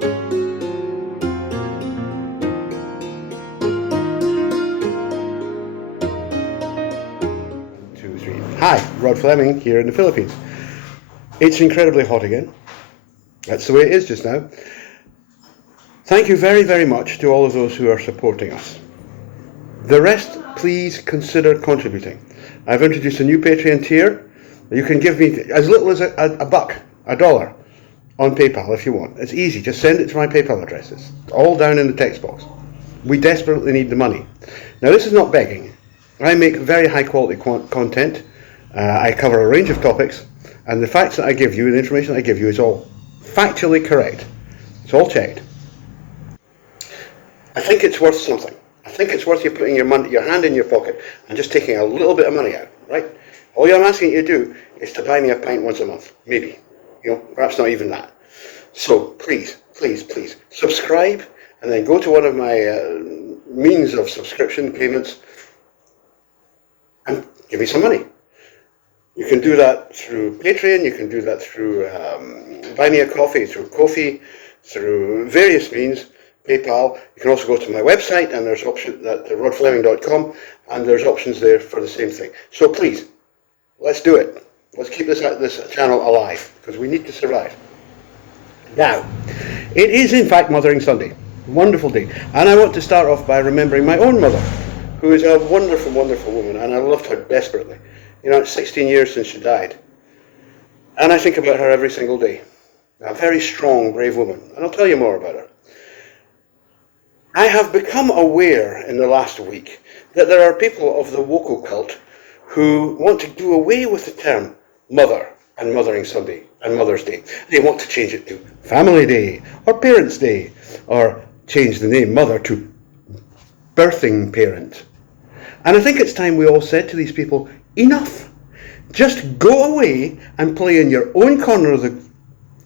Two, three. Hi, Rod Fleming here in the Philippines. It's incredibly hot again. That's the way it is just now. Thank you very, very much to all of those who are supporting us. The rest, please consider contributing. I've introduced a new Patreon tier. You can give me as little as a buck, $1, on PayPal if you want. It's easy. Just send it to my PayPal address. It's all down in the text box. We desperately need the money. Now, this is not begging. I make very high quality content. I cover a range of topics, and the facts that I give you, the information that I give you, is all factually correct. It's all checked. I think it's worth something. I think it's worth you putting your hand in your pocket and just taking a little bit of money out, right? All I'm asking you to do is to buy me a pint once a month, maybe. Perhaps not even that. So please, please, please, subscribe, and then go to one of my means of subscription payments and give me some money. You can do that through Patreon, you can do that through Buy Me a Coffee, through Ko-fi, through various means, PayPal. You can also go to my website, and there's options at rodfleming.com, and there's options there for the same thing. So please, let's do it. Let's keep this channel alive, because we need to survive. Now, it is in fact Mothering Sunday. Wonderful day. And I want to start off by remembering my own mother, who is a wonderful, wonderful woman, and I loved her desperately. It's 16 years since she died. And I think about her every single day. A very strong, brave woman. And I'll tell you more about her. I have become aware in the last week that there are people of the Woko cult who want to do away with the term mother and Mothering Sunday and Mother's Day. They want to change it to Family Day or Parents' Day, or change the name mother to birthing parent. And I think it's time we all said to these people, enough. Just go away and play in your own corner of the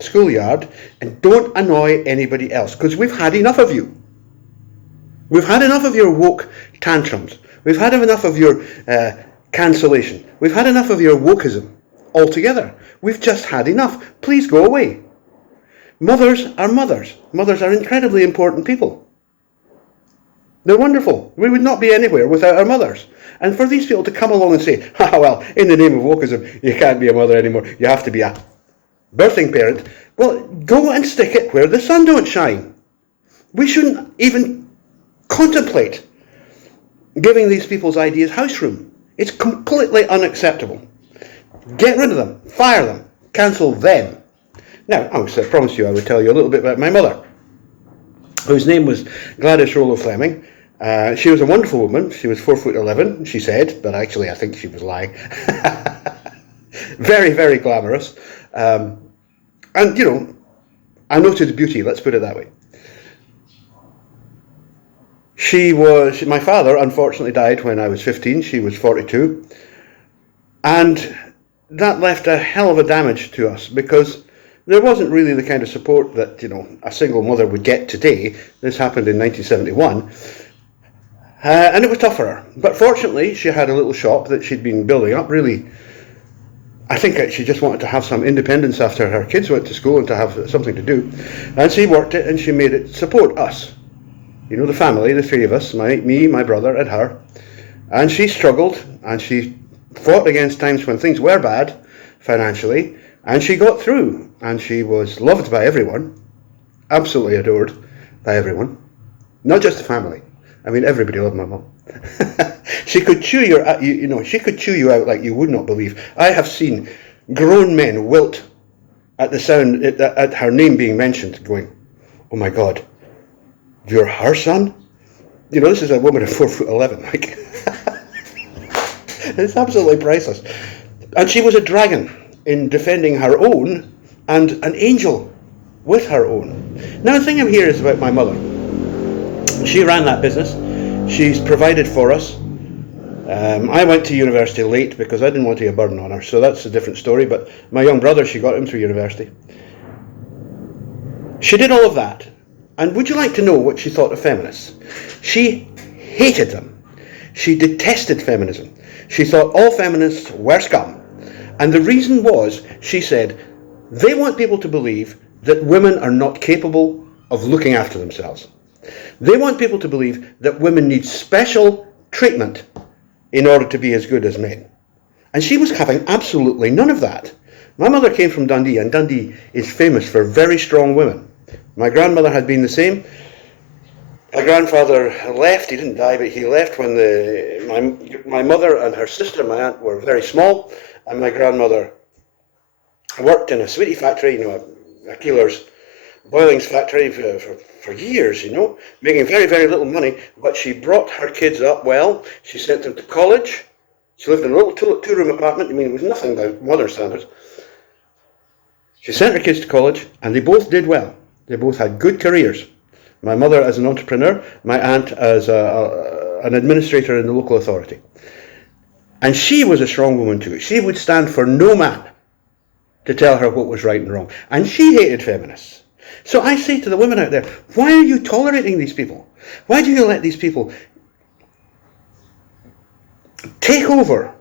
schoolyard and don't annoy anybody else, because we've had enough of you. We've had enough of your woke tantrums. We've had enough of your cancellation. We've had enough of your wokeism altogether. We've just had enough. Please go away. Mothers are mothers. Mothers are incredibly important people. They're wonderful. We would not be anywhere without our mothers. And for these people to come along and say, well, in the name of wokeism, you can't be a mother anymore. You have to be a birthing parent. Well, go and stick it where the sun don't shine. We shouldn't even contemplate giving these people's ideas house room. It's completely unacceptable. Get rid of them. Fire them. Cancel them. Now, I promised you I would tell you a little bit about my mother, whose name was Gladys Rollo Fleming. She was a wonderful woman. She was 4'11", she said, but actually I think she was lying. Very, very glamorous. And, a noted beauty, let's put it that way. My father unfortunately died when I was 15. She was 42. And that left a hell of a damage to us, because there wasn't really the kind of support that, a single mother would get today. This happened in 1971. And it was tough for her. But fortunately, she had a little shop that she'd been building up. Really, I think she just wanted to have some independence after her kids went to school and to have something to do. And she worked it, and she made it support us. The family, the three of us, me, my brother, and her. And she struggled, and she fought against times when things were bad financially, and she got through, and she was loved by everyone, absolutely adored by everyone, not just the family. I mean, everybody loved my mum. She could chew she could chew you out like you would not believe. I have seen grown men wilt at the sound at her name being mentioned, going, "Oh my God, you're her son?" This is a woman of 4'11". Like, it's absolutely priceless. And she was a dragon in defending her own, and an angel with her own. Now, the thing I'm here is about my mother. She ran that business. She's provided for us. I went to university late because I didn't want to be a burden on her, so that's a different story. But my young brother, she got him through university. She did all of that. And would you like to know what she thought of feminists? She hated them. She detested feminism. She thought all feminists were scum. And the reason was, she said, they want people to believe that women are not capable of looking after themselves. They want people to believe that women need special treatment in order to be as good as men. And she was having absolutely none of that. My mother came from Dundee, and Dundee is famous for very strong women. My grandmother had been the same. My grandfather left, he didn't die, but he left when my mother and her sister, my aunt, were very small, and my grandmother worked in a sweetie factory, a Keeler's boilings factory for years, making very, very little money, but she brought her kids up well. She sent them to college. She lived in a little two-room apartment. It was nothing by modern standards. She sent her kids to college, and they both did well. They both had good careers. My mother as an entrepreneur, my aunt as an administrator in the local authority. And she was a strong woman too. She would stand for no man to tell her what was right and wrong. And she hated feminists. So I say to the women out there, why are you tolerating these people? Why do you let these people take over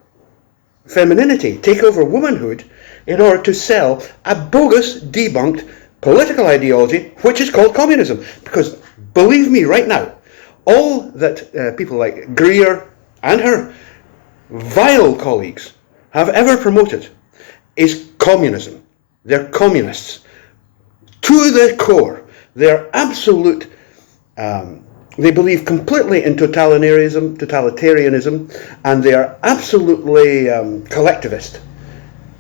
femininity, take over womanhood, in order to sell a bogus, debunked political ideology, which is called communism? Because believe me right now, all that people like Greer and her vile colleagues have ever promoted is communism. They're communists. To the core. They're absolute, they believe completely in totalitarianism, and they are absolutely collectivist.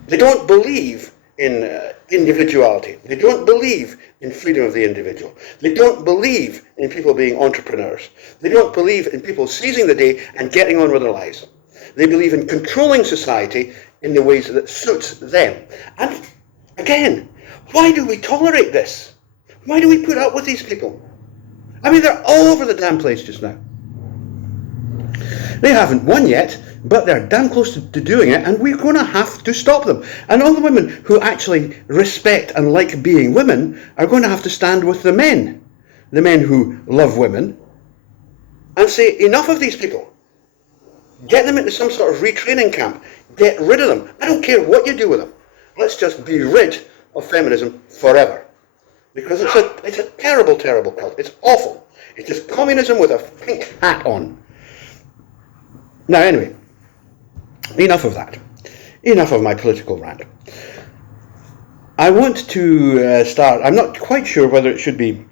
They don't believe in individuality. They don't believe in freedom of the individual. They don't believe in people being entrepreneurs. They don't believe in people seizing the day and getting on with their lives. They believe in controlling society in the ways that suits them. And again, why do we tolerate this? Why do we put up with these people? They're all over the damn place just now. They haven't won yet, but they're damn close to doing it, and we're going to have to stop them. And all the women who actually respect and like being women are going to have to stand with the men who love women, and say, enough of these people. Get them into some sort of retraining camp. Get rid of them. I don't care what you do with them. Let's just be rid of feminism forever. Because it's a terrible, terrible cult. It's awful. It's just communism with a pink hat on. Now anyway, enough of that. Enough of my political rant. I want to start, I'm not quite sure whether it should be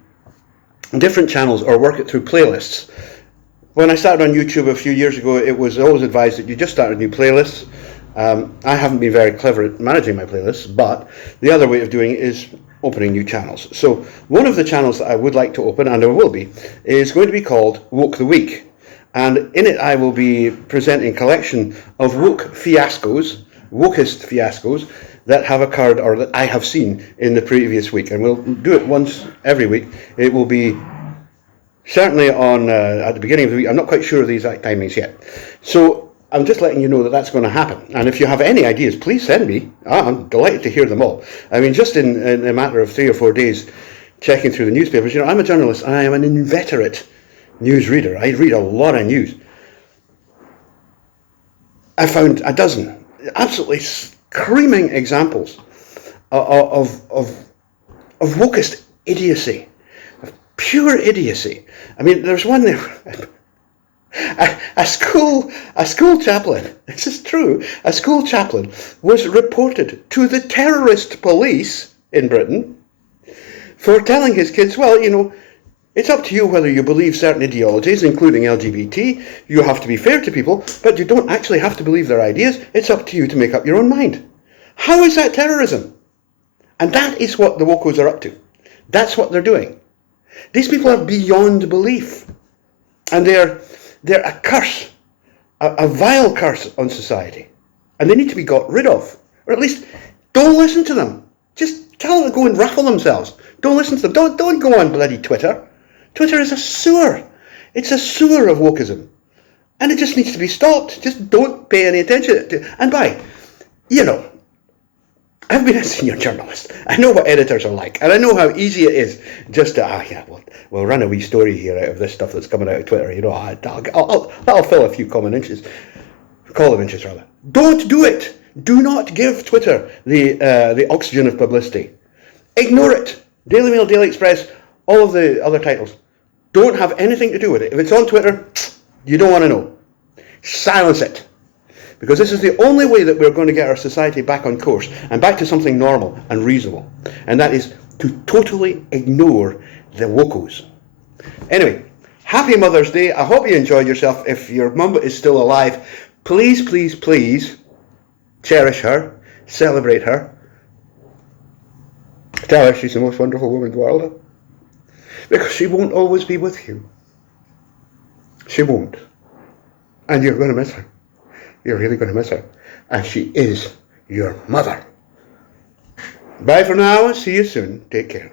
different channels or work it through playlists. When I started on YouTube a few years ago, it was always advised that you just start a new playlist. I haven't been very clever at managing my playlists, but the other way of doing it is opening new channels. So one of the channels that I would like to open, and there will be, is going to be called Woke the Week. And in it I will be presenting a collection of woke fiascos, wokist fiascos, that have occurred or that I have seen in the previous week. And we'll do it once every week. It will be certainly on at the beginning of the week. I'm not quite sure of the exact timings yet. So I'm just letting you know that that's going to happen. And if you have any ideas, please send me. I'm delighted to hear them all. Just in a matter of 3 or 4 days, checking through the newspapers, I'm a journalist and I am an inveterate news reader. I read a lot of news. I found a dozen absolutely screaming examples of wokist idiocy, of pure idiocy. There's one there. A school chaplain, this is true, a school chaplain was reported to the terrorist police in Britain for telling his kids, it's up to you whether you believe certain ideologies, including LGBT. You have to be fair to people, but you don't actually have to believe their ideas. It's up to you to make up your own mind. How is that terrorism? And that is what the wokos are up to. That's what they're doing. These people are beyond belief. And they're a curse, a vile curse on society. And they need to be got rid of. Or at least, don't listen to them. Just tell them to go and raffle themselves. Don't listen to them. Don't go on bloody Twitter. Twitter is a sewer. It's a sewer of wokeism. And it just needs to be stopped. Just don't pay any attention to it. And I've been a senior journalist. I know what editors are like. And I know how easy it is just to, we'll run a wee story here out of this stuff that's coming out of Twitter. That'll fill a few column inches, rather. Don't do it. Do not give Twitter the oxygen of publicity. Ignore it. Daily Mail, Daily Express, all of the other titles. Don't have anything to do with it. If it's on Twitter, you don't want to know. Silence it. Because this is the only way that we're going to get our society back on course and back to something normal and reasonable. And that is to totally ignore the wokos. Anyway, happy Mother's Day. I hope you enjoyed yourself. If your mum is still alive, please, please, please cherish her, celebrate her. Tell her she's the most wonderful woman in the world. Because she won't always be with you. She won't. And you're going to miss her. You're really going to miss her. And she is your mother. Bye for now. See you soon. Take care.